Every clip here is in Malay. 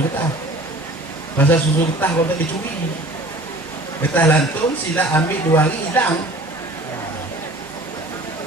susu getah. Pasal susu getah kau tak dicuri. Getah lantung sila ambil 2 hari hilang.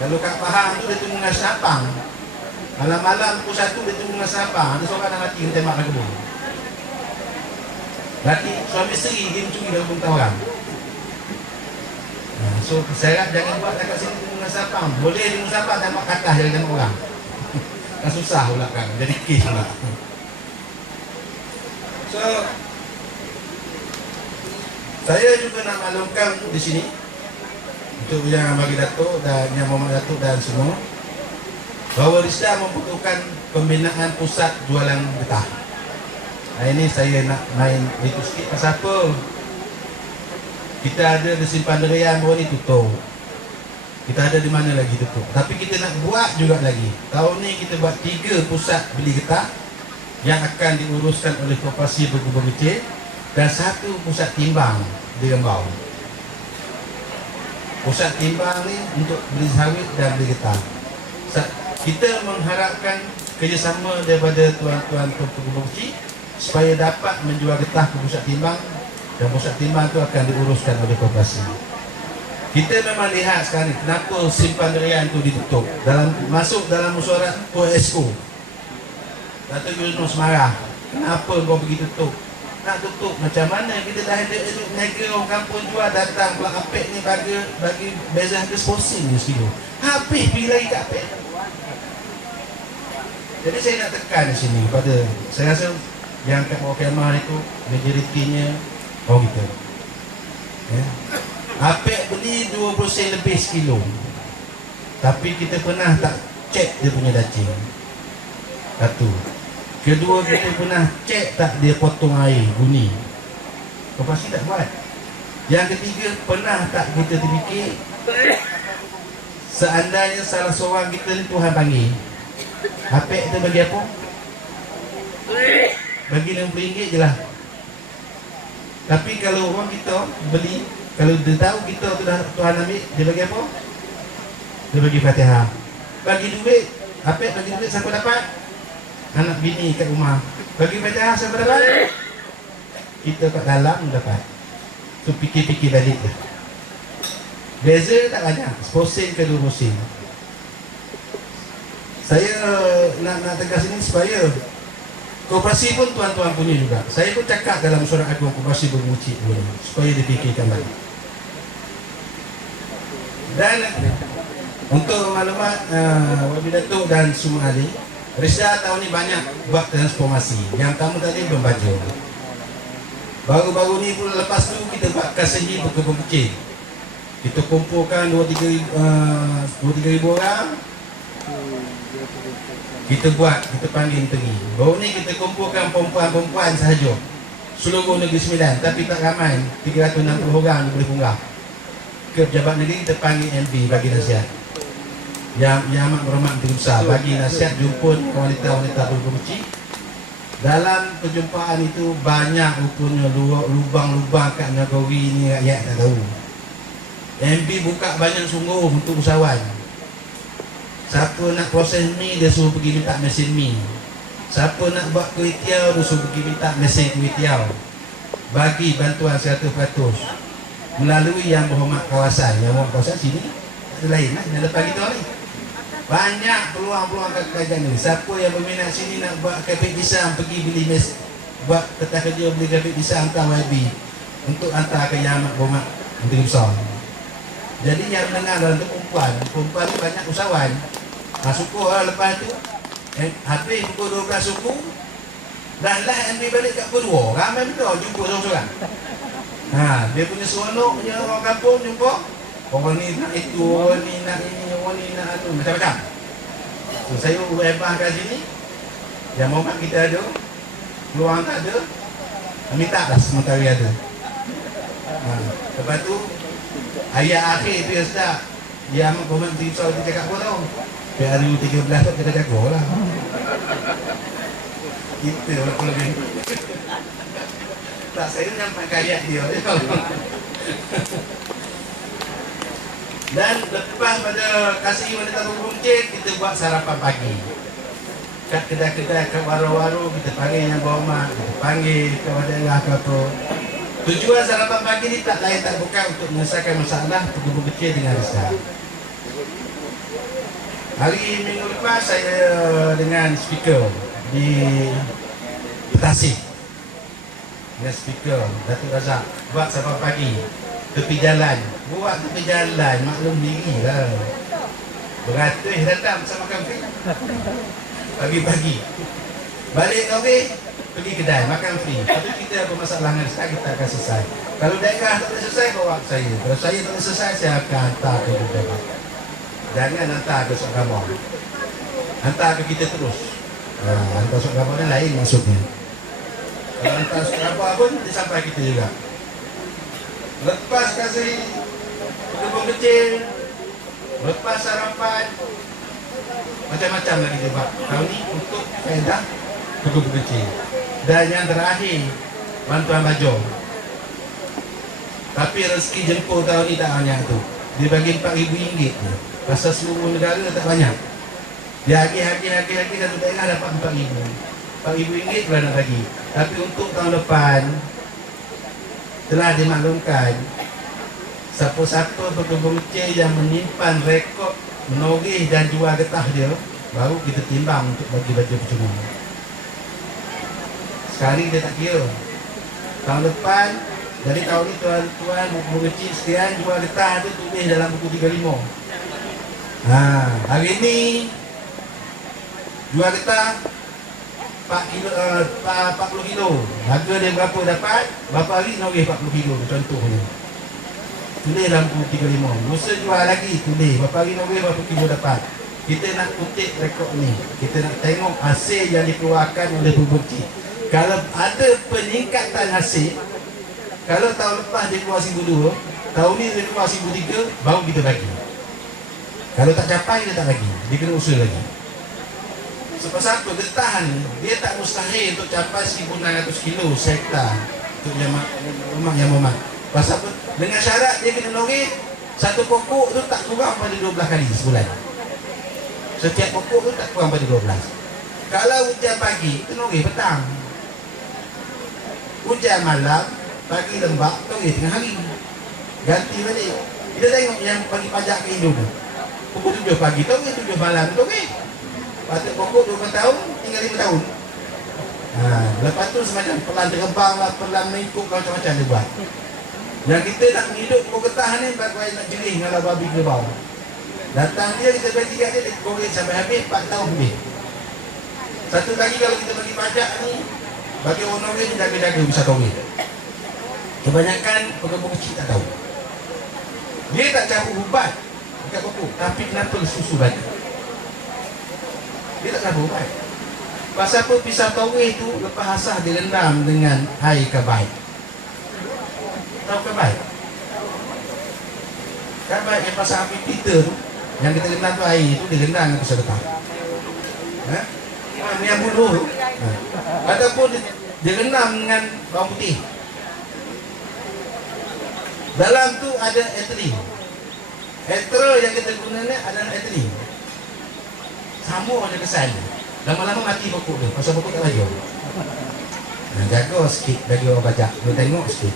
Kalau kat Pahang tu dia tunggu dengan senapang. Malam-malam pukul 1 dia tunggu dengan senapang. Ada seorang nak mati tembak kat kebun. Laki suami isteri dia mencuri dalam kebun orang. So syarat jangan buat dekat sini tunggu dengan senapang. Boleh tunggu senapang tembak kat atas jangan tembak orang. Kan susah pula kan. Jadi kes pula. So saya juga nak maklumkan di sini untuk yang bagi Datuk dan yang Muhammad Datuk dan semua bahawa Risda membutuhkan pembinaan pusat jualan getah. Ini saya nak main itu sikit. Pasal apa? Kita ada di Simpang Derian baru ni tutup. Kita ada di mana lagi tutup. Tapi kita nak buat juga lagi. Tahun ni kita buat 3 pusat beli getah yang akan diuruskan oleh Koperasi Bergubung Kecil dan 1 pusat timbang di Rembau. Pusat timbang ni untuk beli sawit dan beli getah. Kita mengharapkan kerjasama daripada tuan-tuan pengubung kecil supaya dapat menjual getah ke pusat timbang, dan pusat timbang itu akan diuruskan oleh koperasi. Kita memang lihat sekarang ni kenapa Simpang Derian itu ditutup. Masuk dalam mesyuarat POSCO, Datuk Yunus marah, kenapa kau pergi tutup? Nak tutup macam mana? Kita dah ada niaga orang kampung jual, datang pula apek ni bagi beza harga sporting ni sekilo. Habis pergi lagi kat apek. Jadi saya nak tekan di sini pada, saya rasa yang kat bawah kemah itu majoritinya orang kita. Ya. Apek beli 20 sen lebih sekilo. Tapi kita pernah tak cek dia punya dacing. Satu. Kedua, kita pernah cek tak dia potong air guni. Koperasi tak buat. Yang ketiga, pernah tak kita terfikir seandainya salah seorang kita ni Tuhan panggil, apek tu bagi apa? Bagi RM60 je lah. Tapi kalau orang kita beli, kalau dia tahu kita tu dah Tuhan ambil, dia bagi apa? Dia bagi Fatihah. Bagi duit, apek bagi duit siapa dapat? Anak bini kat rumah. Bagi Fatihah siapa dapat? Kita kat dalam dapat. So fikir-fikir balik lah. Beza tak banyak, 10 sen ke 20 sen. Saya nak tegas ini supaya koperasi pun tuan-tuan punya juga. Saya pun cakap dalam surat agung Koperasi Bermucik pun, supaya dipikirkan balik. Dan untuk maklumat Wabil Datuk dan semua ahli, Risda tahun ni banyak buat transformasi. Yang pertama tadi Bembaju. Baru-baru ni pun lepas tu kita buat Kasenji Berkebun Kecil. Kita kumpulkan 2-3 ribu orang. Kita panggil interi. Baru ni kita kumpulkan perempuan-perempuan sahaja seluruh Negeri Sembilan, tapi tak ramai, 360 orang boleh punggah. Ke pejabat negeri kita panggil MB bagi nasihat. Yang amat berhormat Menteri Besar bagi nasihat, jumpun wanita-wanita bergubung kecil. Dalam perjumpaan itu banyak rupanya lubang-lubang kat Nagawi ni rakyat tak tahu. MB buka banyak sungguh untuk usahawan. Siapa nak proses mi, dia suruh pergi minta mesin mi. Siapa nak buat kuih tiaw, dia suruh pergi minta mesin kuih tiaw. Bagi bantuan 100% melalui yang berhormat kawasan. Yang berhormat kawasan sini tak ada lain lah, yang lepas kita ni. Banyak peluang-peluang kerajaan ni. Siapa yang berminat sini nak buat kapit pisang, pergi beli buat tetap kerja beli kapit pisang, hantar YB untuk hantar ke yang amat berhormat Menteri Besar. Jadi yang mendengar dalam tu perempuan tu banyak usahawan. Suku lah lepas tu habis pukul 12 suku, dah ambil balik kat pukul 2. Ramai betul jumpa seorang-seorang. Dia punya seronok punya orang kampung jumpa. Orang ni nak itu, orang ni nak ini, orang ni nak anu, macam-macam. So saya ubah kat sini. Yang Muhammad kita ada, peluang tak ada, minta lah sementara ada. Lepas tu ayat akhir tu yang start, yang Muhammad Menteri Besar dia cakap apa tau? PRU 13 tu kita jaga lah. Kita walaupun lebih tak, saya nyampai ayat dia. Dan lepas pada kasih wanita bergubung kecil, kita buat sarapan pagi. kat kedai-kedai, kat warung-warung, kita panggil yang bawa mak, kita panggil ke daerah ke apa. Tujuan sarapan pagi ni tak lain tak bukan untuk menyelesaikan masalah pengembang kecil dengan besar. Hari minggu lepas saya dengan speaker di Tasik, dengan speaker Datuk Razak buat sarapan pagi tepi jalan. Buat tepi jalan, maklum diri lah, beratus datang bersama kami pagi-pagi. Balik kami pergi kedai makan free. Tapi kita ada masalah dengan saya, kita akan selesai. Kalau daerah tak boleh selesai, bawa saya. Kalau saya tak boleh selesai, saya akan hantar ke daerah. Jangan hantar ke Sok Gambar, hantar ke kita terus. Hantar Sok Gambar ni lain maksudnya. Kalau hantar Sok Gambar pun dia sampai kita juga. Lepas kasih kebun kecil, lepas sarapan, macam-macam lagi dia buat. Tahun ni untuk faedah kebun kecil. Dan yang terakhir, bantuan baju. Tapi rezeki jempol tahun ni tak banyak tu. Dia bagi RM4,000 je. Pasal seluruh negara tak banyak. Dia hagi satu daerah dapat RM4,000. RM4,000 pula nak bagi. Tapi untuk tahun depan telah dimaklumkan, siapa-siapa pekebun kecil yang menyimpan rekod menoreh dan jual getah dia, baru kita timbang untuk bagi baju percuma. Sekali dia tak kira. Tahun depan, jadi tahun ni tuan-tuan pekebun kecil sekian jual getah tu tulis dalam buku 35. Hari ni jual getah 40 kilo. Harga dia berapa dapat? Berapa hari noreh 40 kilo contohnya. Tulis dalam buku 35. Lusa jual lagi, tulis berapa hari noreh berapa kilo dapat. Kita nak kutip rekod ni. Kita nak tengok hasil yang dikeluarkan oleh pembukti. Kalau ada peningkatan hasil, kalau tahun lepas dia keluar 1,200, tahun ni dia keluar 1,300, baru kita bagi. Kalau tak capai, dia tak bagi. Dia kena usul lagi. Sebab apa? Getah ni, dia tak mustahil untuk capai 1,600 kilo hektar untuk rumah yang memat. Pasal apa? Dengan syarat dia kena noreh satu pokok tu tak kurang pada 12 kali sebulan. Setiap pokok tu tak kurang pada 12. Kalau hujan pagi, itu noreh petang. Hujan malam, pagi lembab, noreh tengah hari. Ganti balik. Kita tengok yang bagi pajak ke Indo tu. Pukul 7 pagi, noreh 7 malam, noreh. Patut pokok 20 tahun, tinggal 5 tahun. Lepas tu semacam pelan terbang lah, pelan mengikut macam-macam dia buat. Yang kita nak hidup pokok getah ni, bagi nak jerih ngalah babi ke bawah. Datang dia, kita bagi kat dia, dia goreng sampai habis, 4 tahun habis. Satu lagi kalau kita bagi pajak ni, bagi orang noreh ni jaga-jaga bisa noreh. Kebanyakan pekebun kecil tak tahu. Dia tak campur ubat dekat pokok, tapi kenapa susu banyak? Dia tak campur ubat. Pasal apa pisau noreh tu lepas asah direndam dengan air kabai. Tahu kabai? Kabai yang pasal api Peter tu, yang kita rendam tu air tu direndam dengan pisau getah. Ni yang buluh tu. Ataupun direndam dengan bawang putih. Dalam tu ada ethylene. Ether yang kita guna ni adalah ethylene. Sama ada kesan. Lama-lama mati pokok tu, pasal pokok tak laju. Jaga sikit bagi orang pajak. Dia tengok sikit.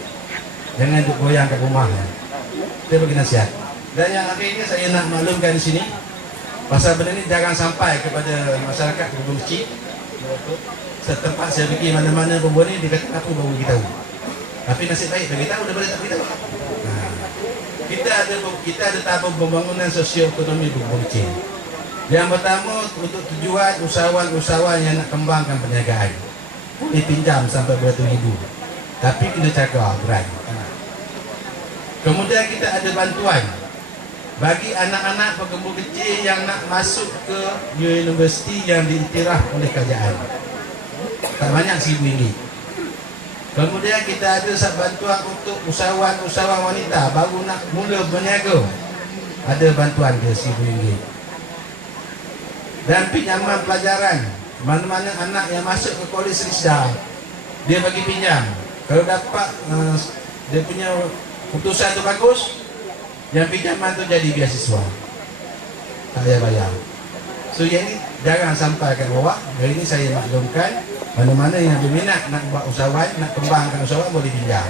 Jangan duk goyang kat rumah. Dia bagi nasihat. Dan yang akhirnya saya nak maklumkan di sini, pasal benda ni jangan sampai kepada masyarakat pekebun kecil. Setempat saya pergi mana-mana pembuat ni, dia kata apa baru beritahu. Tapi nasib baik dia beritahu, dia boleh tak beritahu. Kita ada tahap pembangunan sosioekonomi pekebun kecil. Yang pertama, untuk tujuan usahawan-usahawan yang nak kembangkan perniagaan, boleh pinjam sampai beratus-ribu, tapi kena jaga grant. Kemudian kita ada bantuan bagi anak-anak pekebun kecil yang nak masuk ke universiti yang diiktiraf oleh kerajaan. Tak banyak RM1,000. Kemudian kita ada bantuan untuk usahawan-usahawan wanita baru nak mula berniaga. Ada bantuan dia RM1,000. Dan pinjaman pelajaran, mana-mana anak yang masuk ke Kolej Risda, dia bagi pinjam. Kalau dapat dia punya keputusan tu bagus, yang pinjaman tu jadi beasiswa, tak payah bayar. So yang ni Jangan sampai kat bawah. Hari ini saya maklumkan, mana-mana yang berminat nak buat usahawan, nak kembangkan usahawan, boleh pinjam.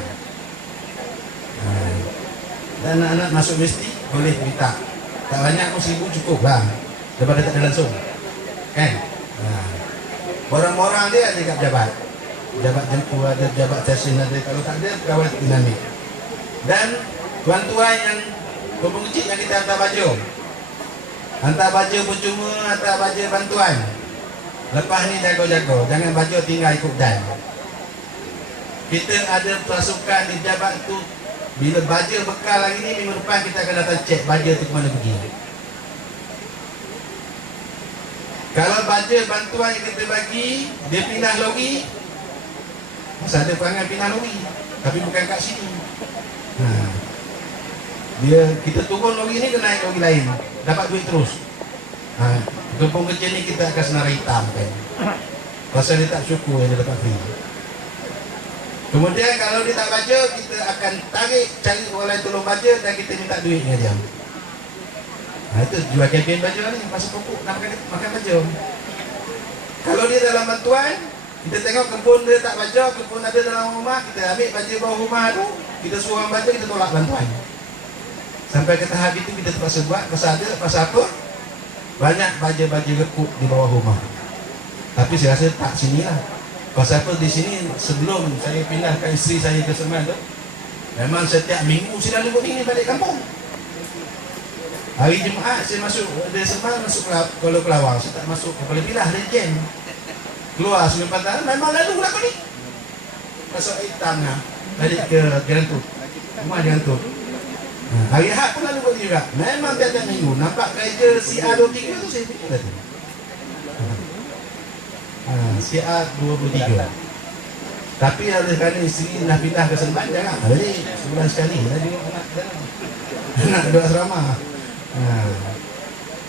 Dan anak-anak masuk mesti boleh minta. Tak banyak pun 1,000 cukup lah, daripada tak ada langsung kan. Orang-orang dia ada kat pejabat, pejabat jemput ada, pejabat stesen ada. Kalau tak ada, pegawai dinamik. Dan tuan-tuan yang kumpul kecil yang kita hantar baju, hantar baju percuma, hantar baju bantuan. Lepas ni jaga-jaga, jangan baju tinggal ikut dan. Kita ada pasukan di pejabat tu. Bila baja bekal lagi ni, minggu depan kita akan datang cek baja tu ke mana pergi. Kalau baja bantuan yang kita bagi, dia pindah lori, masa ada perangai pindah lori, tapi bukan kat sini. Kita turun lori ni, kena naik lori lain, dapat duit terus. Gempung kecil ni kita akan senarai hitam kan, pasal dia tak syukur yang dia dapat free. Kemudian kalau dia tak baca, kita akan tarik cari orang lain tolong baca dan kita minta duit dengan dia. Itu jual kempen baju ni, pasal pokok nak makan baju. Kalau dia dalam bantuan, kita tengok kebun dia tak baca, kebun ada dalam rumah, kita ambil baju bawah rumah tu, kita suruh orang baca, kita tolak bantuan. Sampai ke tahap itu kita terpaksa buat, pasal ada, pasal apa? Banyak baju-baju lekuk di bawah rumah. Tapi saya rasa tak sini lah. Pasal apa di sini, sebelum saya pindahkan isteri saya ke Seman tu, memang setiap minggu saya lalu buat ini balik kampung. Hari Jumaat saya masuk dari Seman, masuk Kuala Kelawar. Saya tak masuk Kuala Pilah, ada jam. Keluar Sungai Pantai, memang lalu lah ni. Masuk air hitam lah, balik ke Gerantut, rumah Gerantut. Hari Ahad pun lalu buat juga. Memang tiap-tiap minggu. Nampak kerja CA23 tu saya fikir tadi. CA23. Tapi oleh kerana isteri dah pindah ke Seremban, jangan balik sebulan sekali. Dah tengok anak dalam, anak duduk asrama.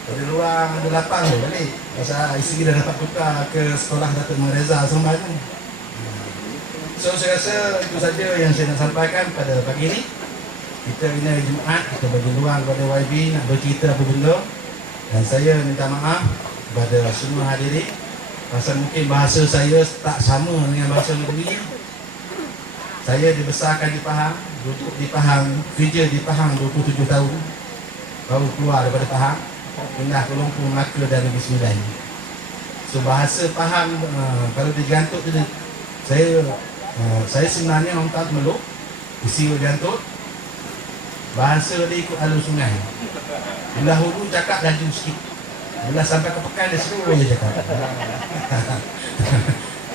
Ada ruang, ada lapang tu balik. Pasal isteri dah dapat tukar ke sekolah Datuk Muhammad Reza Seremban tu. So saya rasa itu saja yang saya nak sampaikan pada pagi ini. Kita ini hari Jumaat, kita bagi ruang kepada YB nak bercerita apa benda. Dan saya minta maaf kepada semua hadirin, pasal mungkin bahasa saya tak sama dengan bahasa negeri. Saya dibesarkan di Pahang, duduk di Pahang, kerja di Pahang 27 tahun. Baru keluar daripada Pahang, pindah ke Lumpur, Melaka dan Negeri Sembilan. So bahasa Pahang, kalau digantuk tu, saya sebenarnya orang tak meluk, isi digantuk. Bahasa dia ikut alur sungai. Bila hulu cakap laju sikit, bila sampai ke pekan dia seluruh je cakap.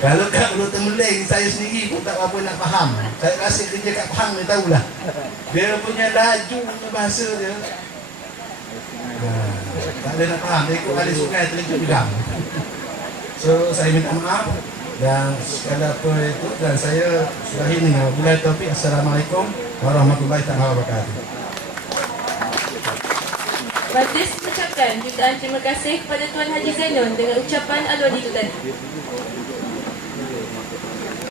Kalau kat Hulu Temeleng, saya sendiri pun tak apa nak faham. Saya rasa kerja kat Pahang ni tahulah. Dia punya laju bahasa dia, tak ada nak faham. Dia ikut alur sungai terlejut juga. So saya minta maaf dan segala apa itu, dan saya sudahi ni. Wabillahi taufiq. Assalamualaikum warahmatullahi wabarakatuh. Majlis mengucapkan jutaan terima kasih kepada Tuan Haji Zainun dengan ucapan alwadi itu tadi.